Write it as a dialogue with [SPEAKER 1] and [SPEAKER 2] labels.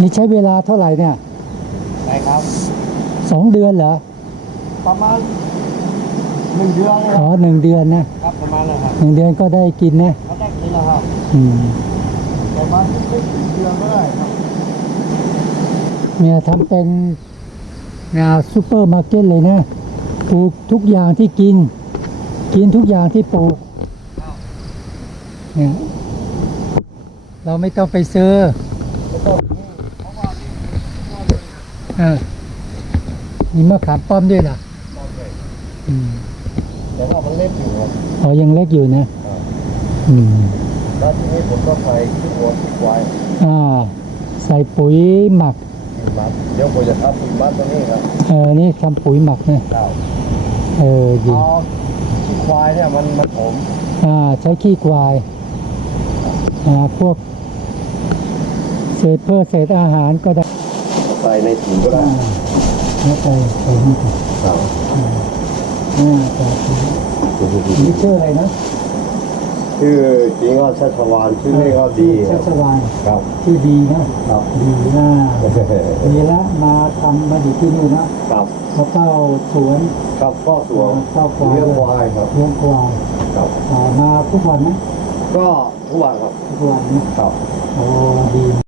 [SPEAKER 1] นี่ใช้เวลาเท่าไหร่เนี่ย
[SPEAKER 2] ไหนครับ
[SPEAKER 1] สองเดือนเหรอ
[SPEAKER 2] ประมาณหนึ่งเดือนเลยค
[SPEAKER 1] อ๋
[SPEAKER 2] รั
[SPEAKER 1] อบหนึ่งเดือนนะครับ
[SPEAKER 2] ประมาณเลยครับ
[SPEAKER 1] หนึ่งเดือนก็ได้กินนะ
[SPEAKER 2] เขาได้กินแล้วครับ
[SPEAKER 1] อืม
[SPEAKER 2] ประมาณไม่ถึงเดือนก็ได้ครับ
[SPEAKER 1] เนี่ยทำเป็นงานซูเปอร์มาร์เก็ตเลยนะปลูกทุกอย่างที่กิน กินทุกอย่างที่ปลูกเนี่ยเราไม่ต้องไปซื้อ
[SPEAKER 2] แล้วก็เพราะว่านี่
[SPEAKER 1] เออมีมะขามป้อมด้วยล่ะ
[SPEAKER 2] มองเลย
[SPEAKER 1] อืม
[SPEAKER 2] แต่ว่ามันเล็กอยู่ครับ
[SPEAKER 1] อ๋อยังเล็กอยู่นะ
[SPEAKER 2] อ่า
[SPEAKER 1] อืม
[SPEAKER 2] แล้วทีนี้ผมก็ใส่ขี้วัวขี้ควาย
[SPEAKER 1] อ่าใส่ปุ๋ยหมัก
[SPEAKER 2] ขี้มัดเดี๋ยวผมจะทำขี้มัดตัวนี้ครับ
[SPEAKER 1] เออนี่ทำปุ๋ยหมักนะ
[SPEAKER 2] เจ้า
[SPEAKER 1] เออดี
[SPEAKER 2] เอาขี้ควายเนี่ยมันมันผม
[SPEAKER 1] อ่าใช้ขี้ควายอ่าพวกเศษเพื่อเศษอาหารก็ได้
[SPEAKER 2] ใส่ในถุงก็ได้
[SPEAKER 1] อ่าแล้วไปไปนี่ก่อน
[SPEAKER 2] ครับ
[SPEAKER 1] อ่าอ่าต่อไปนี่ชื่ออะไรนะ
[SPEAKER 2] ชื่อจริงก็ชัชวานชื่อนี้ก็ดี
[SPEAKER 1] ชัชวาน
[SPEAKER 2] ครับ
[SPEAKER 1] ชื่อดีนะ
[SPEAKER 2] ครับ
[SPEAKER 1] ดีนะดีละมาทำมาอยู่ที่นี่นะครับมาเฝ้าสวน
[SPEAKER 2] ครับก็สวม
[SPEAKER 1] เฝ้าควาย
[SPEAKER 2] เลี้ยงควายครับ
[SPEAKER 1] เลี้ยงควาย
[SPEAKER 2] ครับ
[SPEAKER 1] อ่ามาทุกวันนะ
[SPEAKER 2] ก็ทุกวันครับ
[SPEAKER 1] ทุกวันนะครับโอ้ดี